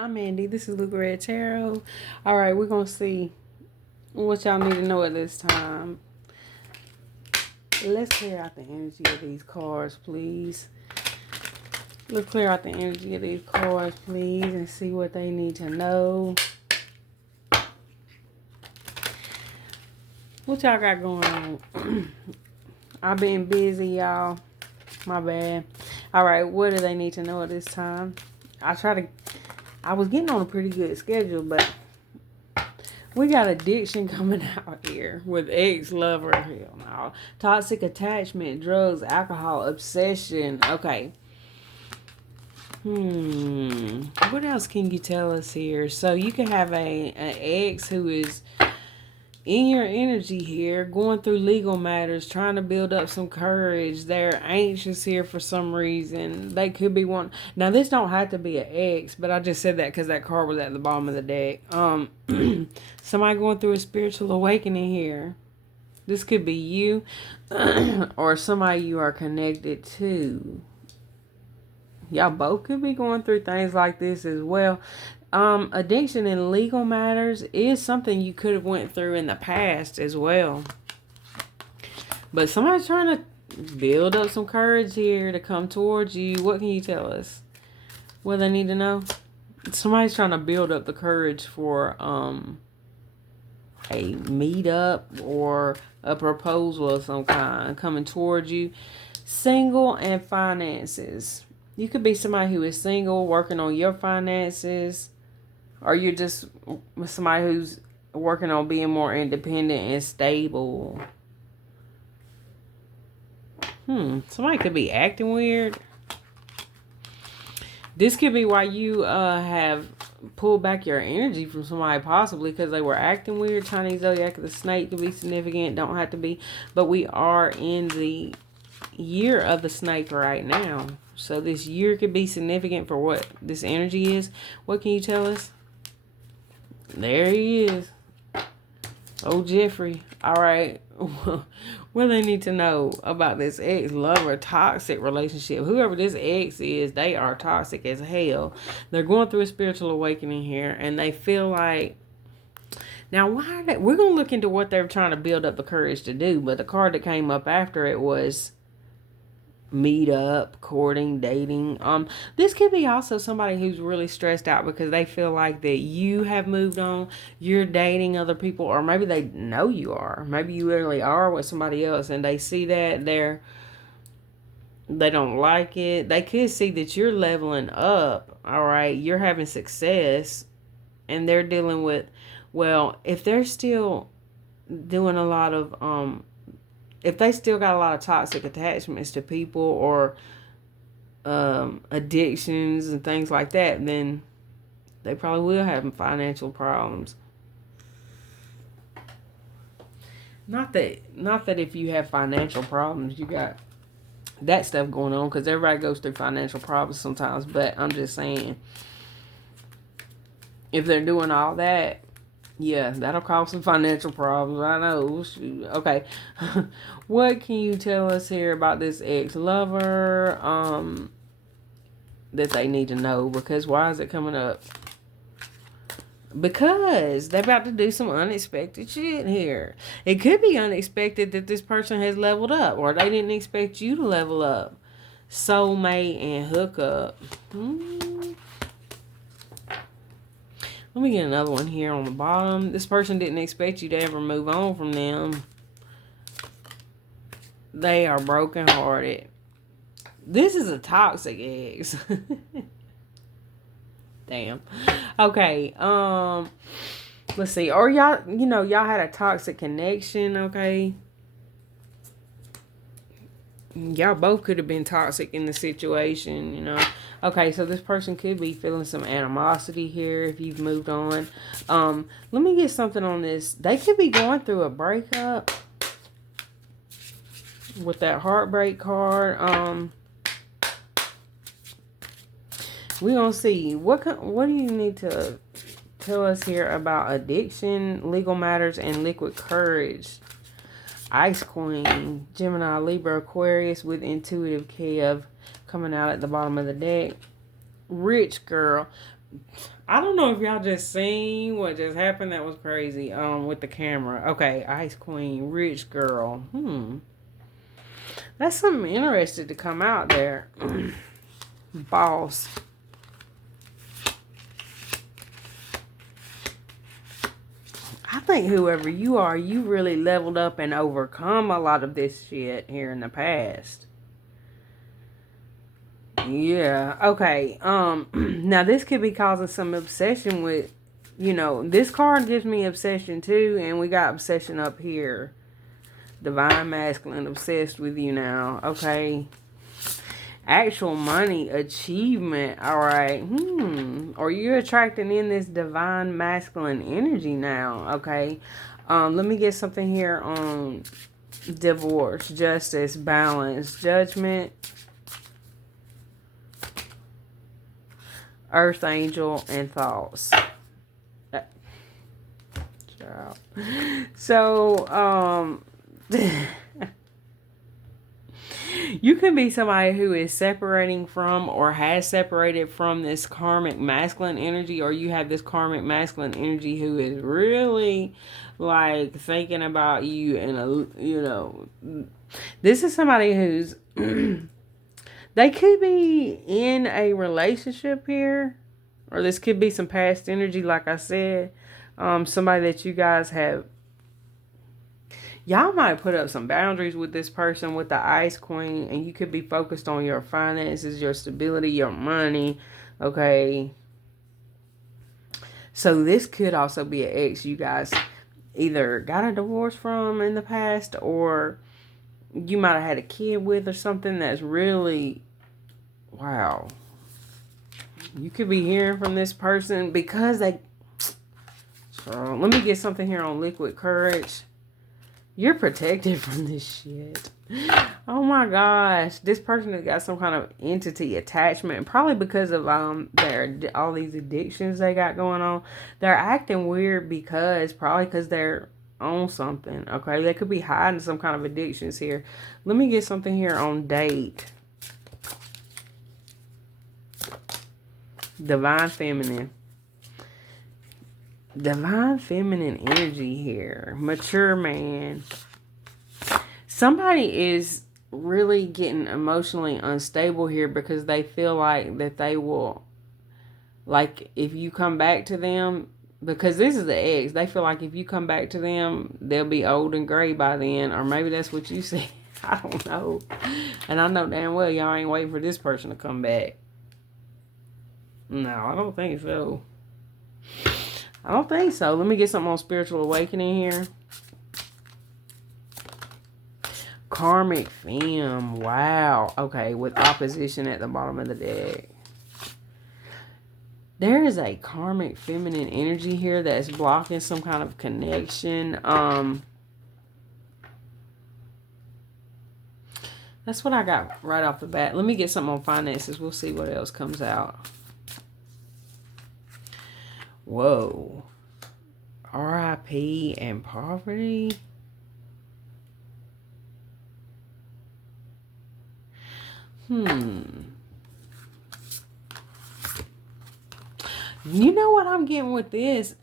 I'm Mandy. This is Luca Red Tarot. All right, we're going to see what y'all need to know at this time. Let's clear out the energy of these cards, please. Let's clear out the energy of these cards, please, and see what they need to know. What y'all got going on? I've been busy, y'all. My bad. All right, what do they need to know at this time? I was getting on a pretty good schedule, but we got addiction coming out here with ex-lover. Hell no. Toxic attachment, drugs, alcohol, obsession. Okay. What else can you tell us here? So you can have an ex who is in your energy here, going through legal matters, trying to build up some courage. They're anxious here for some reason. They could be one. Now, this don't have to be an ex, but I just said that because that card was at the bottom of the deck. Somebody going through a spiritual awakening here. This could be you or somebody you are connected to. Y'all both could be going through things like this as well. Addiction in legal matters is something you could have went through in the past as well. But somebody's trying to build up some courage here to come towards you. What can you tell us? What they need to know? Somebody's trying to build up the courage for a meetup or a proposal of some kind coming towards you. Single and finances. You could be somebody who is single, working on your finances. Or you're just somebody who's working on being more independent and stable. Somebody could be acting weird. This could be why you have pulled back your energy from somebody, possibly because they were acting weird. Chinese zodiac of the snake could be significant. Don't have to be. But we are in the year of the snake right now. So this year could be significant for what this energy is. What can you tell us? There he is. Oh, Jeffrey. All right. What do they need to know about this ex-lover toxic relationship? Whoever this ex is, they are toxic as hell. They're going through a spiritual awakening here, and they feel like... Now, why are they... We're going to look into what they're trying to build up the courage to do, but the card that came up after it was... meet up, courting, dating. This could be also somebody who's really stressed out because they feel like that you have moved on, you're dating other people, or maybe they know you are. Maybe you literally are with somebody else and they see that they don't like it. They could see that you're leveling up, all right? You're having success and they're dealing with, well, if they're still doing a lot of if they still got a lot of toxic attachments to people or addictions and things like that, then they probably will have financial problems. Not that if you have financial problems, you got that stuff going on, because everybody goes through financial problems sometimes. But I'm just saying, if they're doing all that, yeah, that'll cause some financial problems. I know. Shoot. Okay. What can you tell us here about this ex-lover that they need to know? Because why is it coming up? Because they're about to do some unexpected shit here. It could be unexpected that this person has leveled up, or they didn't expect you to level up. Soulmate and hookup. Let me get another one here on the bottom. This person didn't expect you to ever move on from them. They are brokenhearted. This is a toxic ex. Damn. Okay. Let's see. Or y'all, y'all had a toxic connection, okay? Y'all both could have been toxic in the situation, Okay, so this person could be feeling some animosity here if you've moved on. Let me get something on this. They could be going through a breakup with that heartbreak card. We're going to see. What do you need to tell us here about addiction, legal matters, and liquid courage? Ice Queen, Gemini, Libra, Aquarius with intuitive Kev coming out at the bottom of the deck. Rich girl. I don't know if y'all just seen what just happened. That was crazy. With the camera. Okay, Ice Queen, rich girl. That's something interesting to come out there. Boss. I think whoever you are, you really leveled up and overcome a lot of this shit here in the past. Yeah. Okay. Now this could be causing some obsession with, this card gives me obsession too, and we got obsession up here. Divine masculine, obsessed with you now. Okay. Actual money, achievement. All right. Or you're attracting in this divine masculine energy now. Okay. Let me get something here on divorce, justice, balance, judgment, earth angel, and thoughts. So, you can be somebody who is separating from or has separated from this karmic masculine energy, or you have this karmic masculine energy who is really like thinking about you and this is somebody who's they could be in a relationship here, or this could be some past energy, like I said. Somebody that you guys have, y'all might put up some boundaries with this person with the Ice Queen, and you could be focused on your finances, your stability, your money. Okay. So this could also be an ex you guys either got a divorce from in the past, or you might have had a kid with, or something that's really, wow. You could be hearing from this person because they, so let me get something here on liquid courage. You're protected from this shit. Oh my gosh. This person has got some kind of entity attachment. Probably because of their all these addictions they got going on. They're acting weird probably because they're on something. Okay. They could be hiding some kind of addictions here. Let me get something here on date. Divine feminine. Divine feminine energy here. Mature man. Somebody is really getting emotionally unstable here because they feel like that they will, like if you come back to them, because this is the ex, they feel like if you come back to them, they'll be old and gray by then, or maybe that's what you said. I don't know. And I know damn well y'all ain't waiting for this person to come back. No, I don't think so. I don't think so. Let me get something on spiritual awakening here. Karmic femme. Wow. Okay, with opposition at the bottom of the deck. There is a karmic feminine energy here that's blocking some kind of connection. That's what I got right off the bat. Let me get something on finances. We'll see what else comes out. Whoa. RIP and poverty. You know what I'm getting with this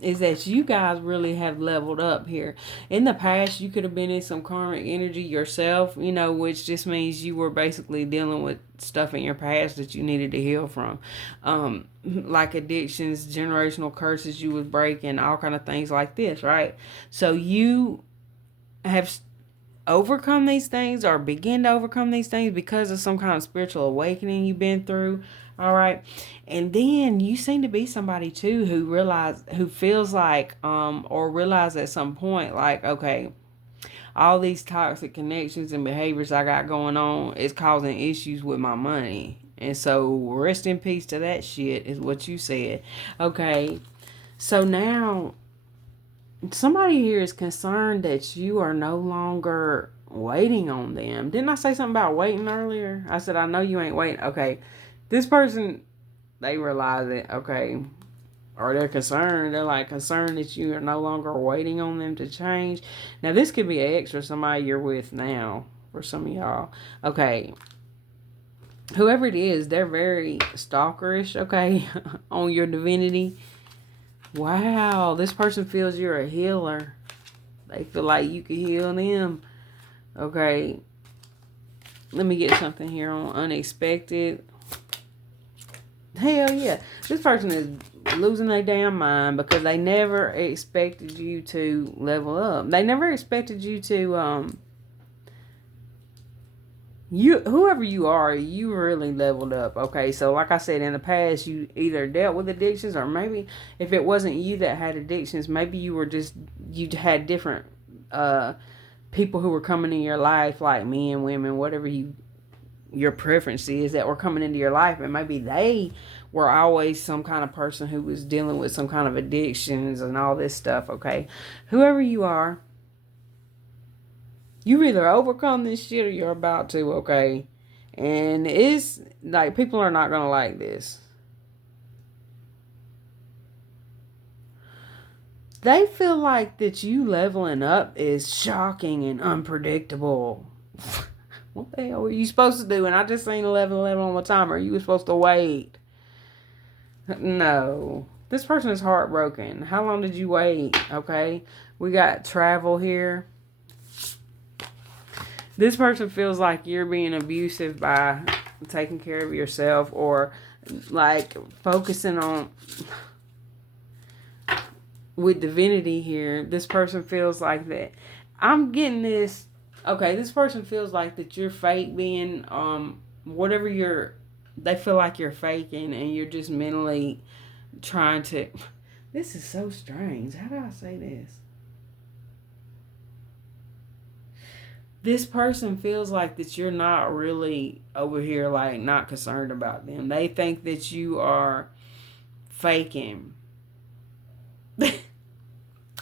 is that you guys really have leveled up here. In the past, you could have been in some karmic energy yourself, which just means you were basically dealing with stuff in your past that you needed to heal from. Like addictions, generational curses you was breaking, all kind of things like this, right? So you have overcome these things or begin to overcome these things because of some kind of spiritual awakening you've been through. All right. And then you seem to be somebody too who feels like or realize at some point like, okay, all these toxic connections and behaviors I got going on is causing issues with my money. And so rest in peace to that shit is what you said. Okay. So now somebody here is concerned that you are no longer waiting on them. Didn't I say something about waiting earlier? I said, I know you ain't waiting. Okay. This person, they realize it, okay. Or they're concerned. They're like concerned that you are no longer waiting on them to change. Now, this could be an ex or somebody you're with now for some of y'all. Okay. whoever it is, they're very stalkerish, okay, on your divinity. Wow, this person feels you're a healer. They feel like you can heal them. Okay, let me get something here on unexpected. Hell yeah. This person is losing their damn mind because they never expected you to level up. They never expected you to, whoever you are, you really leveled up. Okay, so like I said, in the past, you either dealt with addictions, or maybe if it wasn't you that had addictions, maybe you were just, you had different people who were coming in your life, like men, women, whatever your preference is, that were coming into your life, and maybe they were always some kind of person who was dealing with some kind of addictions and all this stuff. Okay, whoever you are, you either overcome this shit or you're about to. Okay, and it's like people are not gonna like this. They feel like that you leveling up is shocking and unpredictable. What the hell were you supposed to do? And I just seen 11:11 on the timer. You were supposed to wait. No. This person is heartbroken. How long did you wait? Okay. We got travel here. This person feels like you're being abusive by taking care of yourself, or like focusing on, with divinity here. This person feels like that. I'm getting this. Okay, this person feels like that you're fake being, whatever you're, they feel like you're faking and you're just mentally trying to, this is so strange. How do I say this? This person feels like that you're not really over here, like not concerned about them. They think that you are faking.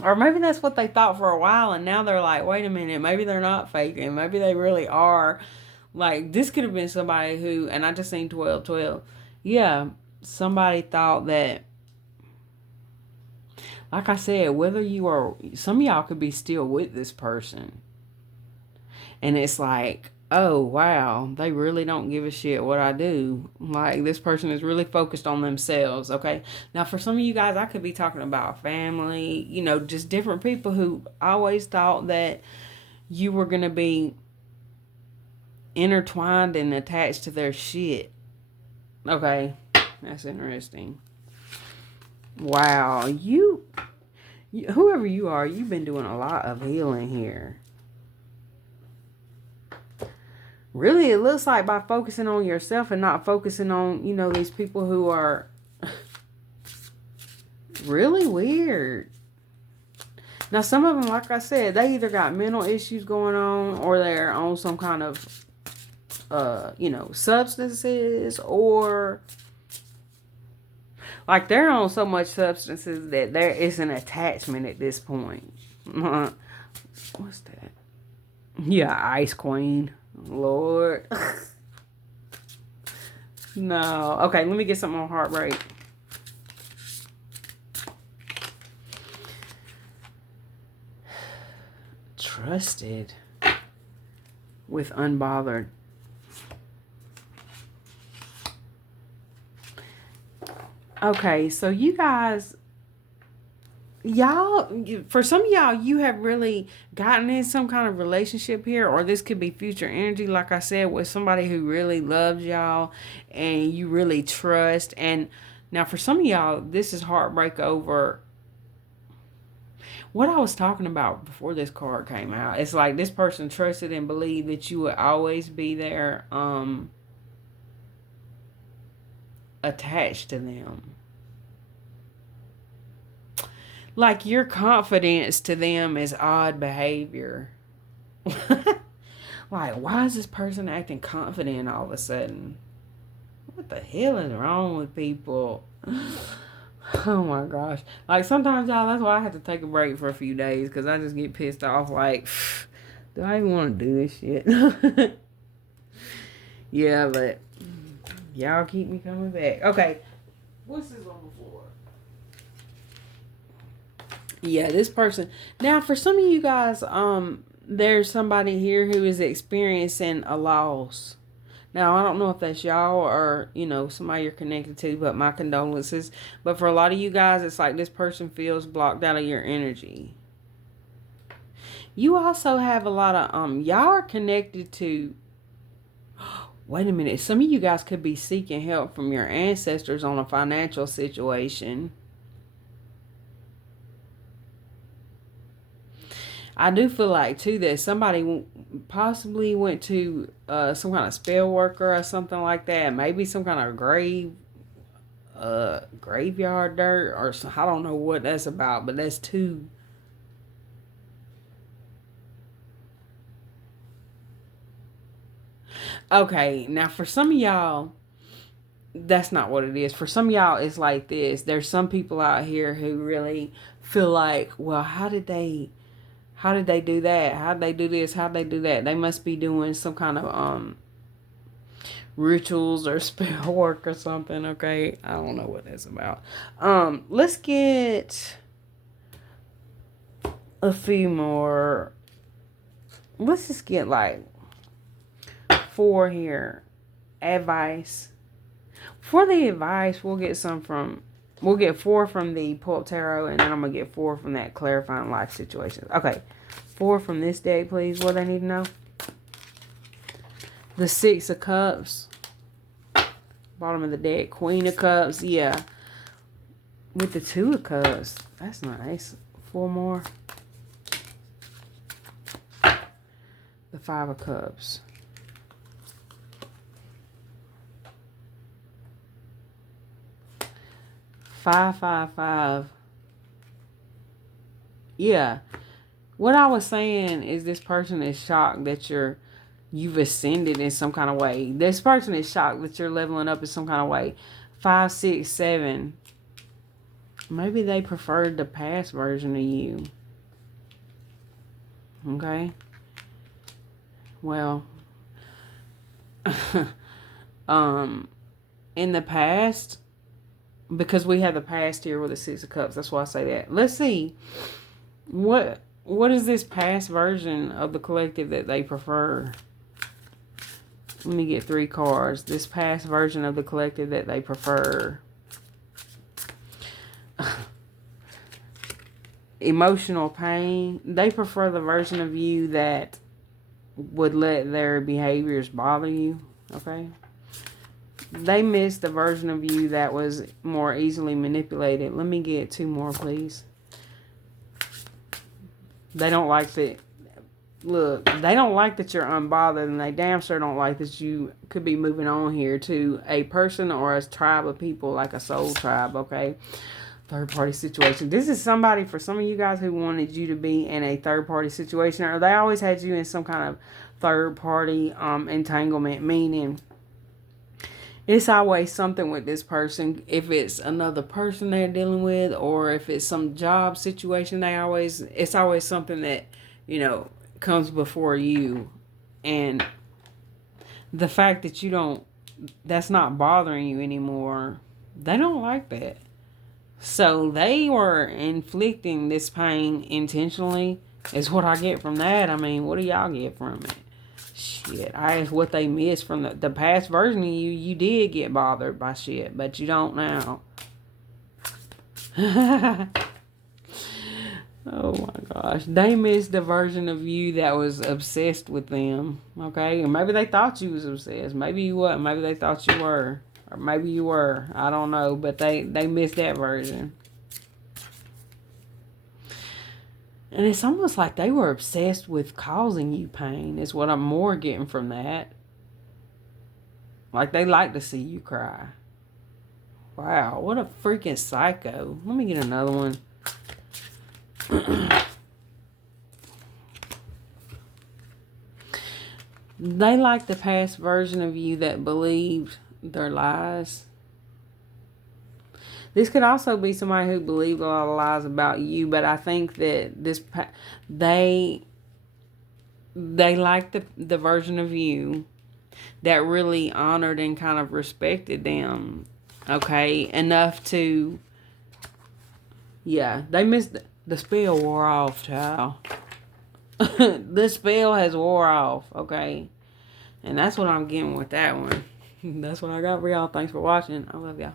Or maybe that's what they thought for a while, and now they're like, wait a minute, maybe they're not faking. Maybe they really are. Like, this could have been somebody who, and I just seen 12:12. Yeah, somebody thought that, like I said, whether you are, some of y'all could be still with this person. And it's like, oh, wow, they really don't give a shit what I do. Like, this person is really focused on themselves, okay? Now, for some of you guys, I could be talking about family, just different people who always thought that you were going to be intertwined and attached to their shit. Okay, that's interesting. Wow, whoever you are, you've been doing a lot of healing here. Really, it looks like by focusing on yourself and not focusing on, these people who are really weird. Now, some of them, like I said, they either got mental issues going on, or they're on some kind of, substances, or like they're on so much substances that there is an attachment at this point. What's that? Yeah, Ice Queen. Lord. No. Okay, let me get something on heartbreak. Trusted with unbothered. Okay, so you guys, for some of y'all, you have really gotten in some kind of relationship here, or this could be future energy, like I said, with somebody who really loves y'all and you really trust. And now for some of y'all, this is heartbreak over what I was talking about before this card came out. It's like this person trusted and believed that you would always be there, attached to them. Like, your confidence to them is odd behavior. Like, why is this person acting confident all of a sudden? What the hell is wrong with people? Oh my gosh. Like, sometimes, y'all, that's why I have to take a break for a few days, because I just get pissed off. Like, do I even want to do this shit? Yeah, but y'all keep me coming back. Okay. What's this one before? Yeah, this person. Now, for some of you guys, there's somebody here who is experiencing a loss. Now, I don't know if that's y'all or, you know, somebody you're connected to, but my condolences. But for a lot of you guys, it's like this person feels blocked out of your energy. You also have a lot of, y'all are connected to, wait a minute, some of you guys could be seeking help from your ancestors on a financial situation. I do feel like, too, that somebody possibly went to some kind of spell worker or something like that. Maybe some kind of graveyard dirt or some, I don't know what that's about, but that's too. Okay, now for some of y'all, that's not what it is. For some of y'all, it's like this. There's some people out here who really feel like, well, how did they do that? How did they do this? How did they do that? They must be doing some kind of rituals or spell work or something. Okay, I don't know what that's about. Let's get a few more. Let's just get like 4 here. Advice. For the advice, we'll get 4 from the Pull Tarot, and then I'm gonna get 4 from that clarifying life situation. Okay, 4 from this deck, please. What they need to know. The 6 of Cups. Bottom of the deck. Queen of Cups. Yeah. With the 2 of Cups. That's nice. 4 more. The 5 of Cups. Five, 5, 5. Yeah. What I was saying is this person is shocked that you've ascended in some kind of way. This person is shocked that you're leveling up in some kind of way. 5, 6, 7. Maybe they preferred the past version of you. Okay. Well, in the past, because we have the past here with the 6 of Cups, that's why I say that. Let's see. What is this past version of the collective that they prefer? Let me get 3 cards. This past version of the collective that they prefer. Emotional pain. They prefer the version of you that would let their behaviors bother you. Okay. They miss the version of you that was more easily manipulated. Let me get 2 more, please. They don't like that. Look, they don't like that you're unbothered, and they damn sure don't like that you could be moving on here to a person or a tribe of people, like a soul tribe, okay? Third-party situation. This is somebody, for some of you guys, who wanted you to be in a third-party situation, or they always had you in some kind of third-party entanglement, meaning it's always something with this person. If it's another person they're dealing with, or if it's some job situation, it's always something that, you know, comes before you. And the fact that that's not bothering you anymore, they don't like that. So they were inflicting this pain intentionally, is what I get from that. I mean, what do y'all get from it? Shit, I asked what they missed from the past version of you. You did get bothered by shit, but you don't now. Oh my gosh. They missed the version of you that was obsessed with them. Okay? And maybe they thought you was obsessed. Maybe you wasn't. Maybe they thought you were. Or maybe you were. I don't know. But they missed that version. And it's almost like they were obsessed with causing you pain, is what I'm more getting from that. Like they like to see you cry. Wow, what a freaking psycho. Let me get another one. They like the past version of you that believed their lies. This could also be somebody who believed a lot of lies about you, but I think that they like the version of you that really honored and kind of respected them, okay, enough to, yeah, they missed the spell wore off, child. The spell has wore off, okay. And that's what I'm getting with that one. That's what I got for y'all. Thanks for watching. I love y'all.